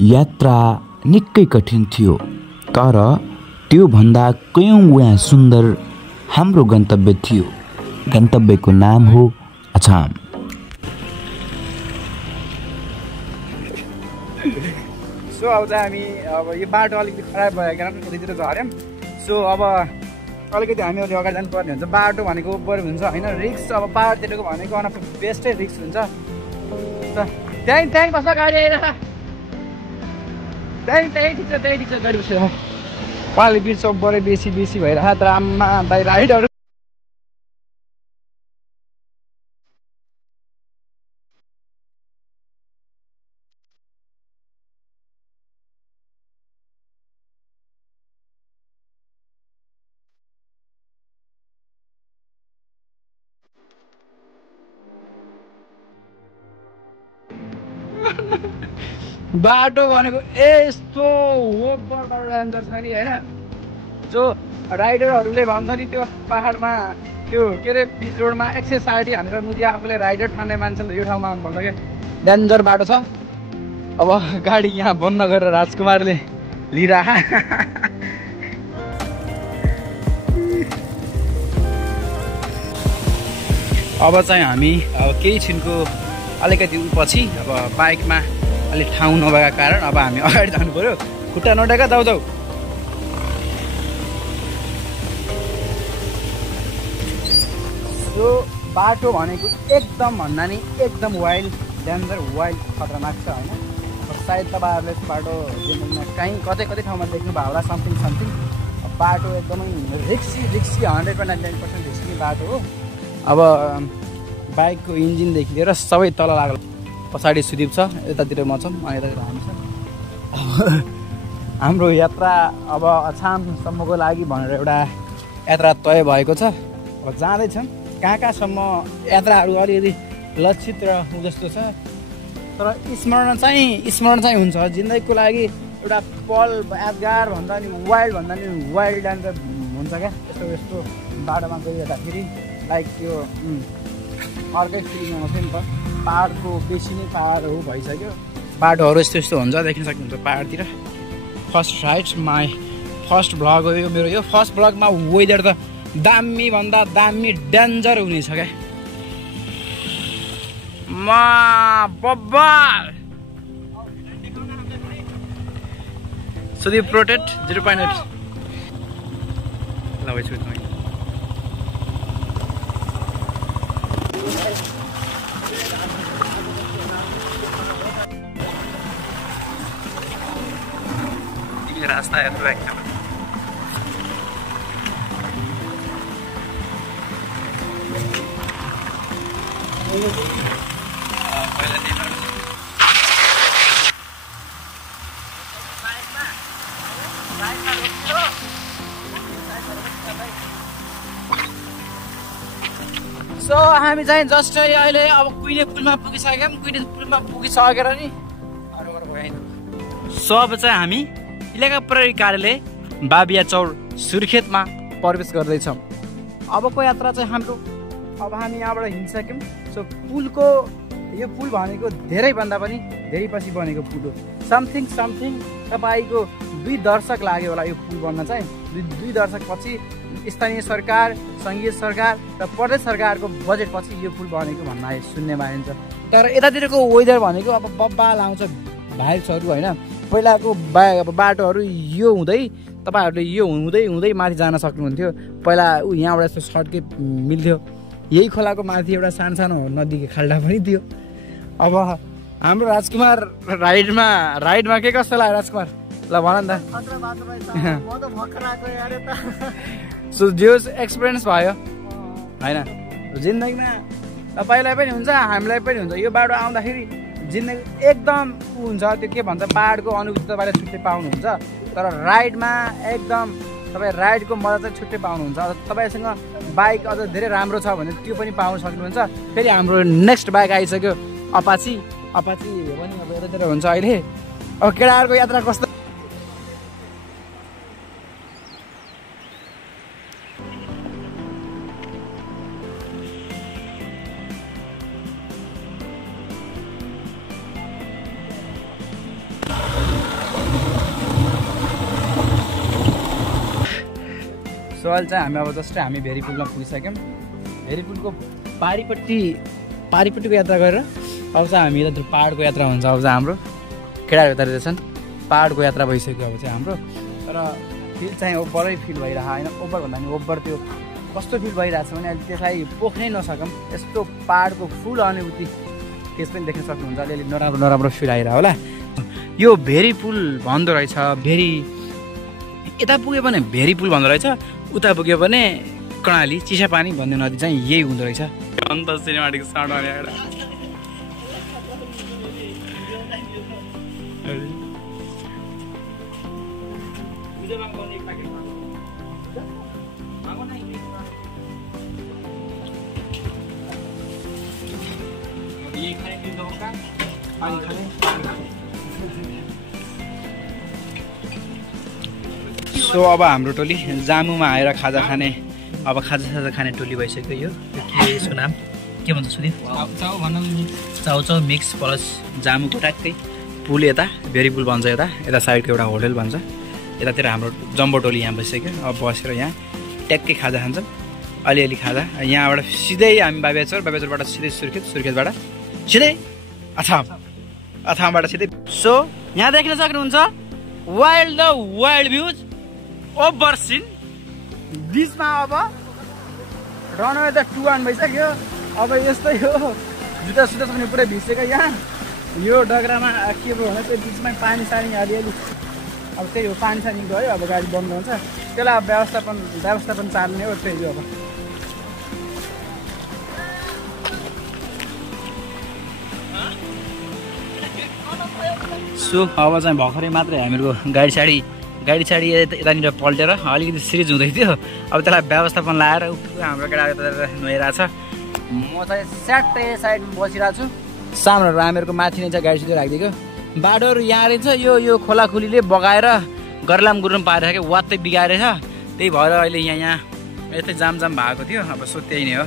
यात्रा निकै कठिन थियो, तर त्यो भन्दा कयौं गुणा सुन्दर हाम्रो गन्तव्य थियो। गन्तव्यको नाम हो अछाम। सो अब चाहिँ हामी यो बाटो अलिकति खराब भएको कारण यतितिर झऱ्यौँ। सो अब अलिकति हामी अगाडि जानुपर्ने हुन्छ। बाटो भनेको बरु हुन्छ होइन, रिक्स अब पाहाडतिरको भनेको वान अफ द बेस्टै रिक्स हुन्छ। त्यहीँ बस्छ गाडी आएर, त्यहीँ ठिक छ गाडी बस्छ। पाहाडले बिर्छ बढी बेसी भइरहेको तर आम्मा दाइ राइडहरू बाटो भनेको यस्तो ओभर डेन्जर छ नि होइन। जो राइडरहरूले भन्छ नि त्यो पाहाडमा त्यो के अरे पिच रोडमा 160 हानेर मुजी आफूले राइडर ठान्ने मान्छेले यो ठाउँमा भन्छ क्या डेन्जर बाटो छ। अब गाडी यहाँ बन्द गरेर राजकुमारले लिइरह। अब चाहिँ हामी केही छिनको अलिकति पछि अब बाइकमा अलिक ठाउँ नभएको कारण अब हामी अगाडि जानु पर्यो। खुट्टा नटेका जाऊ। यो बाटो भनेको एकदम भन्दा नि एकदम वाइल्ड डेन्जर वाइल्ड खतरनाक छ होइन। सायद तपाईँहरूले बाटो जिन्दगीमा कहीँ कतै ठाउँमा देख्नु भयो होला समथिङ। बाटो एकदमै रिक्सी 199% रिक्सी बाटो हो। अब बाइकको इन्जिनदेखि लिएर सबै तल लाग्यो। पछाडि सुदीप छ, यतातिर म छौँ अनि यतातिर हामी छ। हाम्रो यात्रा अब अछामसम्मको लागि भनेर एउटा यात्रा तय भएको छ। अब जाँदैछौँ कहाँसम्म। यात्राहरू अलिअलि लक्षित र जस्तो छ, तर स्मरण चाहिँ हुन्छ जिन्दगीको लागि। एउटा पल यादगार भन्दा नि वाइल्ड डेन्जर हुन्छ क्या। यस्तो बाटोमा गइरहँदाखेरि लाइक त्यो अर्कै फिलिङ आउँछ नि त। पाहाडको बेसी नै पाहाड हो भइसक्यो। बाटोहरू यस्तो हुन्छ, देख्न सक्नुहुन्छ पाहाडतिर। फर्स्ट भ्लग हो यो मेरो। यो फर्स्ट भ्लगमा वेदर त दामी भन्दा दामी डेन्जर हुनेछ क्या। बब्बाल सुदीप प्रोटेक्ट 0.8 ल वैछु त ये रास्ता है तो एकदम सो हामी चाहिँ जस्ट अहिले अब कुइने पुलमा पुगिसक्यौँ। कुइने पुलमा पुगिसकेर नि सो अब चाहिँ हामी इलाका प्रहरी कार्यालय बाबिया चौर सुर्खेतमा प्रवेश गर्दैछौँ। अबको यात्रा चाहिँ हाम्रो अब हामी यहाँबाट हिँडिसक्यौँ। सो पुलको यो पुल भनेको धेरैभन्दा पनि धेरै पछि बनेको पुल हो। समथिङ तपाईँको 2 दशक लाग्यो होला यो पुल बन्न चाहिँ। 2 दशक पछि स्थानीय सरकार, सङ्घीय सरकार र प्रदेश सरकारको बजेट पछि यो पुल बनेको भन्ने सुन्ने मानिन्छ। तर यतातिरको वेदर भनेको अब बब्बाल आउँछ भाइब्सहरू होइन। पहिलाको बाटोहरू यो हुँदै तपाईँहरूले यो हुँदै माथि जान सक्नुहुन्थ्यो। पहिला यहाँबाट यस्तो सर्टकट मिल्थ्यो। यही खोलाको माथि एउटा सानो नदी खाल्डा पनि थियो। अब हाम्रो राजकुमार राइडमा के कस्तो लाग्यो राजकुमार? ल भन नि त। सो जो एक्सपिरियन्स भयो होइन जिन्दगीमा तपाईँलाई पनि हुन्छ हामीलाई पनि हुन्छ। यो बाटो आउँदाखेरि जिन्दगी एकदम हुन्छ। त्यो के भन्छ पाहाडको अनुभूति तपाईँले छुट्टै पाउनुहुन्छ। तर राइडमा एकदम तपाईँ राइडको मजा चाहिँ छुट्टै पाउनुहुन्छ। तपाईँसँग बाइक अझ धेरै राम्रो छ भने त्यो पनि पाउन सक्नुहुन्छ। फेरि हाम्रो नेक्स्ट बाइक आइसक्यो अपाची अपाची पनि अब यतातिर हुन्छ अहिले। अब केटाहरूको यात्रा कस्तो सवाल चाहिँ हामी अब जस्तै हामी भेरी पुलमा पुगिसक्यौँ। भेरी पुलको पारिपट्टिको यात्रा गरेर अब चाहिँ हामी यता पाहाडको यात्रा हुन्छ। अब चाहिँ हाम्रो केटाहरू यता रहेछन्, पाहाडको यात्रा भइसक्यो अब चाहिँ हाम्रो। तर फिल चाहिँ ओभरै फिल भइरहेको होइन, ओभर भन्दा पनि ओभर त्यो कस्तो फिल भइरहेको छ भने अहिले त्यसलाई पोख्नै नसकौँ। यस्तो पाहाडको फुल अनुभूति त्यस पनि देख्न सक्नुहुन्छ। अलिअलि नराम्रो फिल आइरह होला। यो भेरी पुल भन्दो रहेछ, भेरी यता पुग्यो भने भेरी पुल भन्दो रहेछ, उता पुग्यो भने कर्णाली चिसापानी भन्ने नदी चाहिँ यही हुँदो रहेछ। अन्त सिनेमाटिक साउन्ड आउने एउटा सो अब हाम्रो टोली जामुमा आएर खाजा खाने, अब खाजा खाने टोली भइसक्यो। यो के यसको नाम के भन्छ सुदीप? चाउचाउ मिक्स प्लस जामुको ट्याक्कै पुल यता भेरी पुल भन्छ, यता साइडको एउटा होटल भन्छ। यतातिर हाम्रो जम्बो टोली यहाँ बसिसक्यो। अब बसेर यहाँ ट्याक्कै खाजा खान्छौँ, अलिअलि खाजा। यहाँबाट सिधै हामी बाबेचोरबाट सिधै सुर्खेतबाट सिधै अछामबाट सिधै। सो यहाँ देख्न सक्नुहुन्छ वाइल्ड भ्युज ओभर सिन बिचमा। अब रनवे त 2-1 भइसक्यो। अब यस्तै हो, जुत्ता पनि पुरै भिजेको यहाँ। यो डगरामा के भयो भने चाहिँ बिचमा पानी सानी अलिअलि अब त्यही हो, पानी सानी गयो। अब गाडी बन्द हुन्छ, त्यसलाई अब व्यवस्थापन चाल्ने हो त्यही हो। अब सो अब चाहिँ भर्खरै मात्रै हामीहरूको गाडी साडी यतानिर पल्टेर अलिकति सिरिज हुँदै थियो। अब त्यसलाई व्यवस्थापन लाएर हाम्रो केटाहरू यतातिर नुहाइरहेको छ। म चाहिँ स्याट्टै साइडमा बसिरहेको छु। सामानहरू हामीहरूको माथि नै चाहिँ गाडी सिधै राखिदिएको। बाटोहरू यहाँ रहेछ, यो खोलाखोलीले बगाएर गरलाम गुरुम पारेर वात्तै बिगारेछ। त्यही भएर अहिले यहाँ यस्तै जाम भएको थियो। अब सो त्यही नै हो।